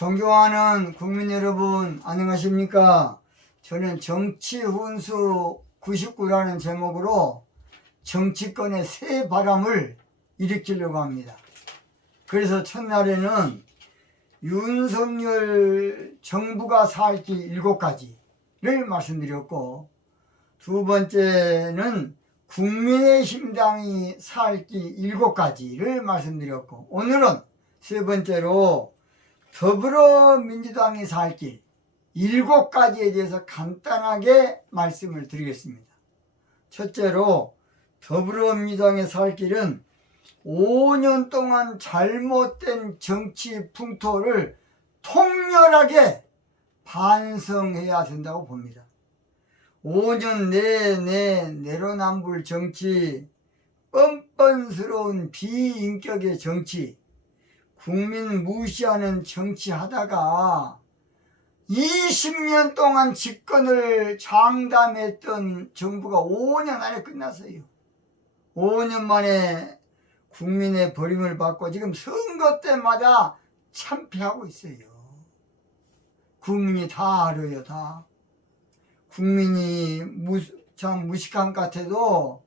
존경하는 국민 여러분, 안녕하십니까? 저는 정치 훈수 99라는 제목으로 정치권의 새 바람을 일으키려고 합니다. 그래서 첫날에는 윤석열 정부가 살길 일곱 가지를 말씀드렸고, 두 번째는 국민의힘당이 살길 일곱 가지를 말씀드렸고, 오늘은 세 번째로 더불어민주당이 살 길 일곱 가지에 대해서 간단하게 말씀을 드리겠습니다. 첫째로 더불어민주당의 살 길은 5년 동안 잘못된 정치 풍토를 통렬하게 반성해야 된다고 봅니다. 5년 내내 내로남불 정치, 뻔뻔스러운 비인격의 정치, 국민 무시하는 정치 하다가 20년 동안 집권을 장담했던 정부가 5년 안에 끝났어요. 5년 만에 국민의 버림을 받고 지금 선거 때마다 참패하고 있어요. 국민이 다 알아요, 다. 국민이 무, 참 무식한 것 같아도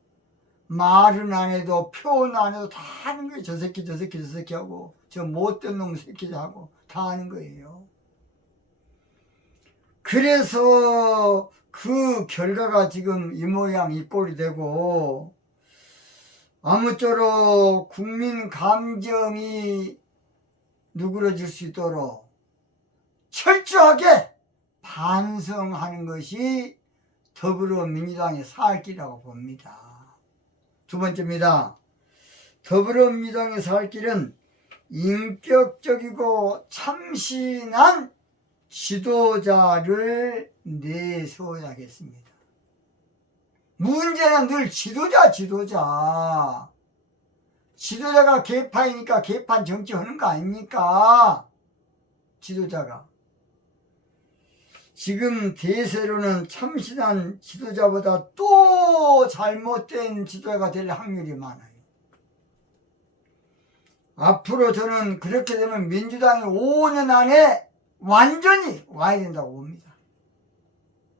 말은 안 해도 표현 안 해도 다 하는 거예요. 저 새끼 저 새끼 저 새끼 하고 저 못된 놈 새끼 하고 다 하는 거예요. 그래서 그 결과가 지금 이 모양 이 꼴이 되고 아무쪼록 국민 감정이 누그러질 수 있도록 철저하게 반성하는 것이 더불어민주당의 살 길이라고 봅니다. 두 번째입니다. 더불어민주당의 살 길은 인격적이고 참신한 지도자를 내세워야겠습니다. 문제는 늘 지도자, 지도자. 지도자가 개파이니까 개판 정치하는 거 아닙니까? 지도자가. 지금 대세로는 참신한 지도자보다 또 잘못된 지도자가 될 확률이 많아요. 앞으로 저는 그렇게 되면 민주당이 5년 안에 완전히 와야 된다고 봅니다.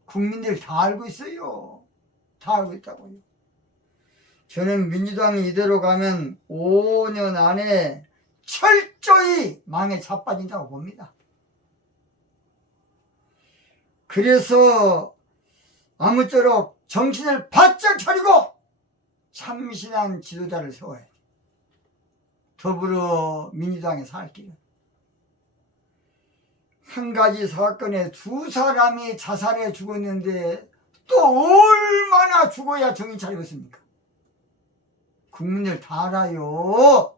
국민들 다 알고 있어요. 다 알고 있다고요. 저는 민주당이 이대로 가면 5년 안에 철저히 망에 자빠진다고 봅니다. 그래서 아무쪼록 정신을 바짝 차리고 참신한 지도자를 세워야 돼. 더불어 민주당의 살 길은. 한 가지 사건에 두 사람이 자살해 죽었는데 또 얼마나 죽어야 정신 차리겠습니까? 국민들 다 알아요.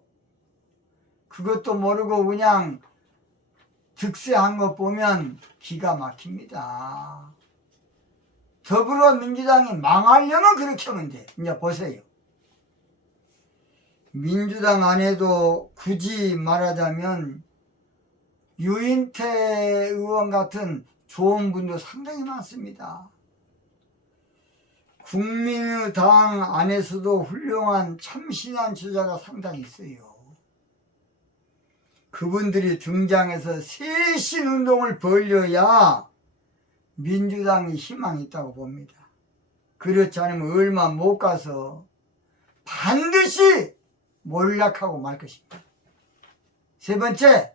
그것도 모르고 그냥 득세한 것 보면 기가 막힙니다. 더불어민주당이 망하려면 그렇게 하면 돼. 이제 보세요. 민주당 안에도 굳이 말하자면 유인태 의원 같은 좋은 분도 상당히 많습니다. 국민의당 안에서도 훌륭한 참신한 주자가 상당히 있어요. 그분들이 등장해서 세신 운동을 벌려야 민주당이 희망이 있다고 봅니다. 그렇지 않으면 얼마 못 가서 반드시 몰락하고 말 것입니다. 세 번째,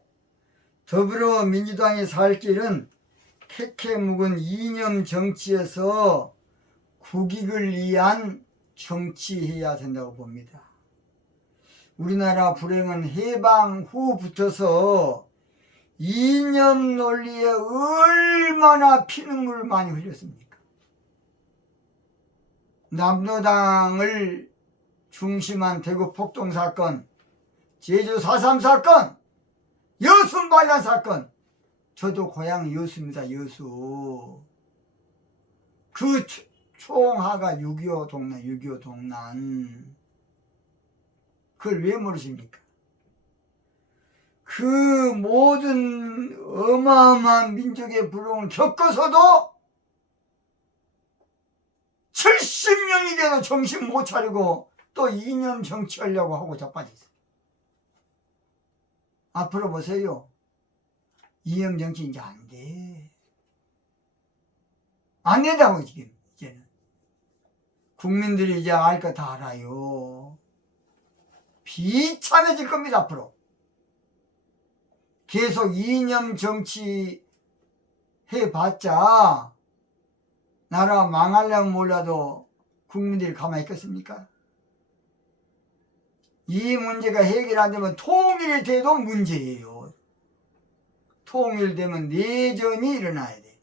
더불어민주당이 살 길은 캐캐 묵은 이념 정치에서 국익을 위한 정치해야 된다고 봅니다. 우리나라 불행은 해방 후부터서 이념 논리에 얼마나 피눈물을 많이 흘렸습니까? 남노당을 중심한 대구 폭동 사건, 제주 4.3 사건, 여순 반란 사건. 저도 고향 여수입니다, 여수. 그 초- 총화가 6.25 동란, 6.25 동란. 그걸 왜 모르십니까? 그 모든 어마어마한 민족의 불응을 겪어서도 70년이 돼도 정신 못 차리고 또 이념 정치하려고 하고 자빠졌어요. 앞으로 보세요. 이념 정치 이제 안 돼. 안 된다고 지금 이제는 국민들이 이제 알 거 다 알아요. 비참해질 겁니다 앞으로. 계속 이념 정치 해봤자 나라 망하려면 몰라도 국민들이 가만히 있겠습니까? 이 문제가 해결 안 되면 통일돼도 문제예요. 통일되면 내전이 일어나야 돼.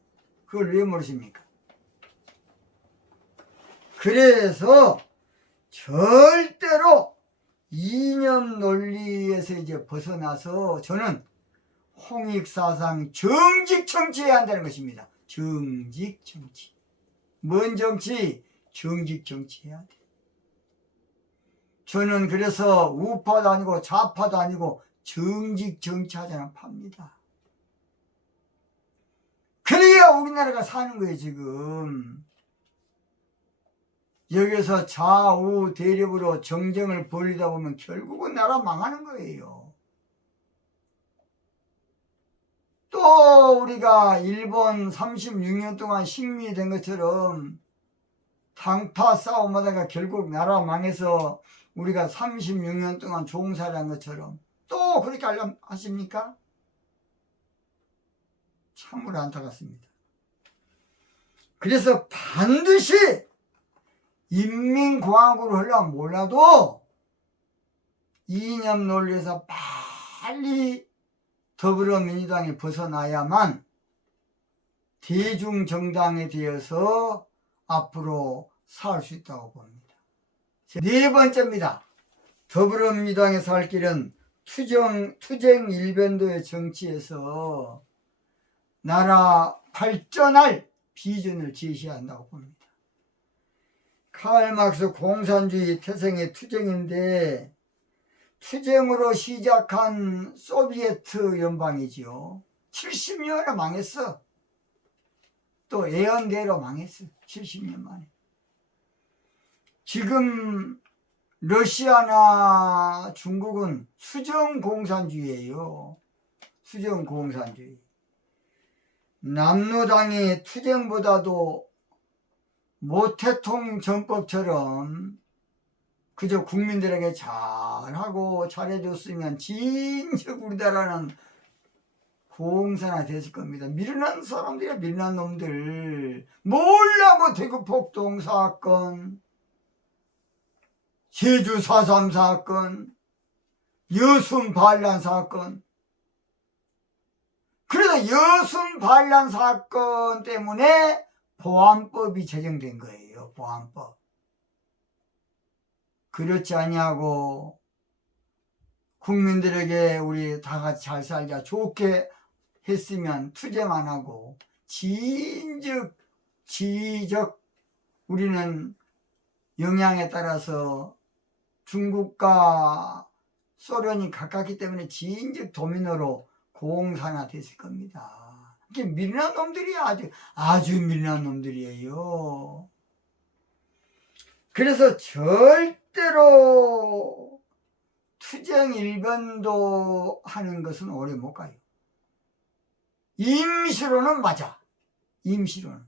그걸 왜 모르십니까? 그래서 절대로 이념 논리에서 이제 벗어나서 저는 홍익사상 정직 정치해야 한다는 것입니다. 정직 정치. 뭔 정치? 정직 정치해야 돼. 저는 그래서 우파도 아니고 좌파도 아니고 정직 정치하자는 팝니다. 그래야 우리나라가 사는 거예요, 지금. 여기서 좌우 대립으로 정쟁을 벌리다 보면 결국은 나라 망하는 거예요. 또 우리가 일본 36년 동안 식민된 것처럼 당파 싸움하다가 결국 나라 망해서 우리가 36년 동안 종살이한 것처럼 또 그렇게 하십니까? 참으로 안타깝습니다. 그래서 반드시 인민공화국으로 하려면 몰라도 이념 논리에서 빨리 더불어민주당이 벗어나야만 대중정당에 되어서 앞으로 살 수 있다고 봅니다. 네 번째입니다. 더불어민주당에 살 길은 투정, 투쟁 일변도의 정치에서 나라 발전할 비전을 제시한다고 봅니다. 칼 막스 공산주의 태생의 투쟁인데 투쟁으로 시작한 소비에트 연방이지요. 70년에 망했어. 또 예언대로 망했어. 70년 만에. 지금 러시아나 중국은 수정 공산주의예요. 수정 공산주의. 남로당이 투쟁보다도 모태통 정법처럼 그저 국민들에게 잘하고 잘해줬으면 진즉 우리나라는 공산화 됐을 겁니다. 미련한 사람들이야 미련한 놈들 몰라고 대구 폭동 사건 제주 4.3 사건 여순 반란 사건 그래서 여순 반란 사건 때문에 보안법이 제정된 거예요. 보안법. 그렇지 아니하고 국민들에게 우리 다 같이 잘 살자 좋게 했으면 투쟁 안 하고 진즉 지적 우리는 영향에 따라서 중국과 소련이 가깝기 때문에 진즉 도미노로 공산화 됐을 겁니다. 이게 미련한 놈들이 아주 아주 미련한 놈들이에요. 그래서 절대로 투쟁 일변도 하는 것은 오래 못 가요. 임시로는 맞아. 임시로는.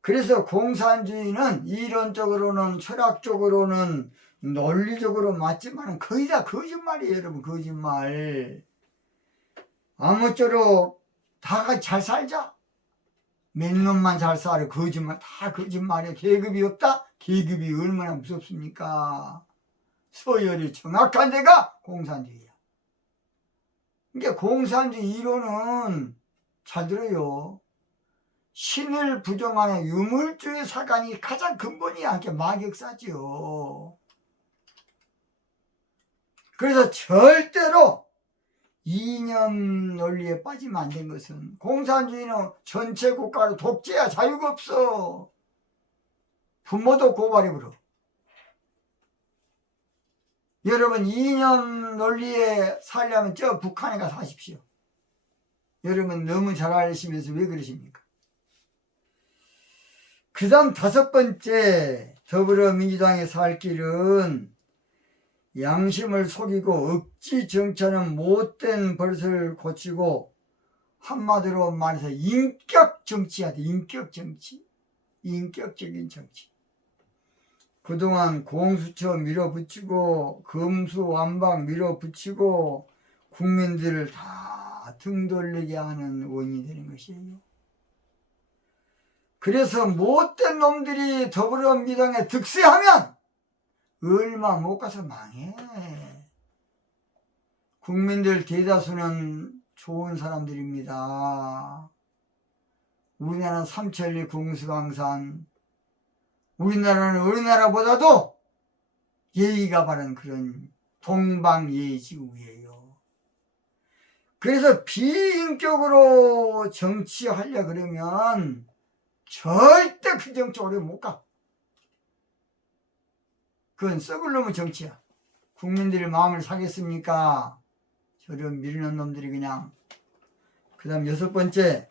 그래서 공산주의는 이론적으로는 철학적으로는 논리적으로 맞지만 거의 다 거짓말이에요, 여러분. 거짓말. 아무쪼록 다 같이 잘 살자. 몇 놈만 잘 살아. 거짓말, 다 거짓말이야. 계급이 없다? 계급이 얼마나 무섭습니까? 서열이 정확한 데가 공산주의야. 그러니까 공산주의 이론은 잘 들어요. 신을 부정하는 유물주의 사관이 가장 근본이야. 이게 막역사지요. 그래서 절대로 이념 논리에 빠지면 안 된 것은 공산주의는 전체 국가로 독재야 자유가 없어. 부모도 고발해버려. 여러분 이념 논리에 살려면 저 북한에 가서 하십시오. 여러분 너무 잘 아시면서 왜 그러십니까? 그 다음 다섯 번째 더불어민주당의 살 길은 양심을 속이고 억지 정치하는 못된 버릇을 고치고 한마디로 말해서 인격 정치야 돼. 인격 정치. 인격적인 정치. 그동안 공수처 밀어붙이고 금수완박 밀어붙이고 국민들을 다 등 돌리게 하는 원인이 되는 것이에요. 그래서 못된 놈들이 더불어민주당에 득세하면 얼마 못 가서 망해. 국민들 대다수는 좋은 사람들입니다. 우리나라는 삼천리 공수강산, 우리나라는 어느 나라보다도 예의가 바른 그런 동방예의지국이에요. 그래서 비인격으로 정치하려 그러면 절대 그 정치 오래 못 가. 그건 썩을 놈의 정치야. 국민들의 마음을 사겠습니까? 저런 미르는 놈들이 그냥. 그 다음 여섯 번째,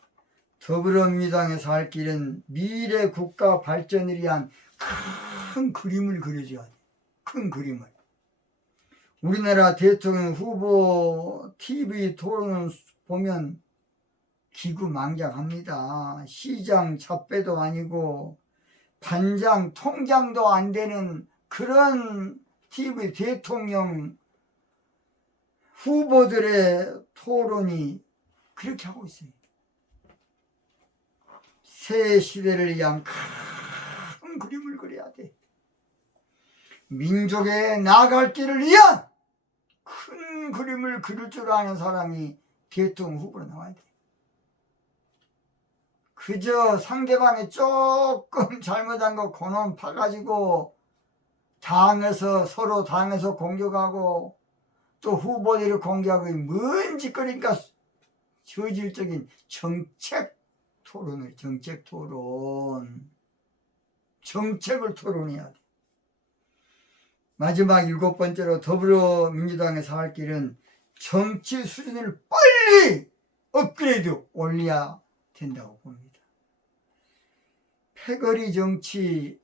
더불어민주당에서 할 길은 미래 국가 발전을 위한 큰 그림을 그려줘야 돼. 큰 그림을. 우리나라 대통령 후보 TV 토론 보면 기구망작합니다. 시장 잡배도 아니고 반장 통장도 안 되는 그런 TV 대통령 후보들의 토론이 그렇게 하고 있어요. 새 시대를 위한 큰 그림을 그려야 돼. 민족의 나아갈 길을 위한 큰 그림을 그릴 줄 아는 사람이 대통령 후보로 나와야 돼. 그저 상대방이 조금 잘못한 거 고놈 파가지고 당에서 서로 당에서 공격하고 또 후보들이 공격하고 뭔 짓거리니까 저질적인 정책 토론을 정책 토론 정책을 토론해야 돼. 마지막 일곱 번째로 더불어민주당에서 할 길은 정치 수준을 빨리 업그레이드 올려야 된다고 봅니다. 패거리 정치,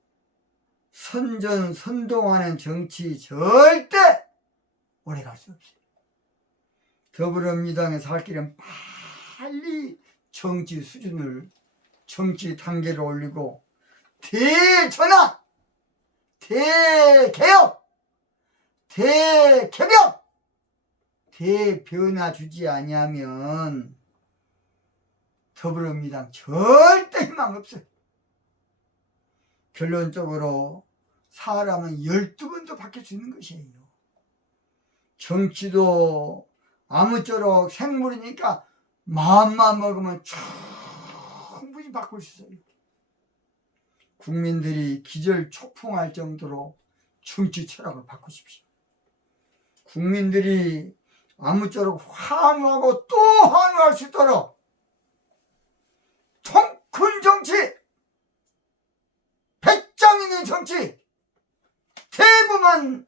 선전, 선동하는 정치 절대 오래 갈 수 없어요. 더불어민주당에서 할 길은 빨리 정치 수준을, 정치 단계를 올리고 대전환, 대개혁, 대개벽, 대변화 주지 아니하면 더불어민주당 절대 희망 없어요. 결론적으로 사람은 12번도 바뀔 수 있는 것이에요. 정치도 아무쪼록 생물이니까 마음만 먹으면 충분히 바꿀 수 있어요. 국민들이 기절 초풍할 정도로 정치 철학을 바꾸십시오. 국민들이 아무쪼록 환호하고 또 환호할 수 있도록 통큰 정치, 배짱 있는 정치, 대부분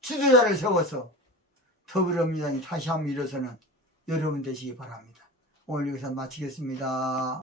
지도자를 세워서 더불어민주당이 다시 한번 일어서는 여러분 되시기 바랍니다. 오늘 여기서 마치겠습니다.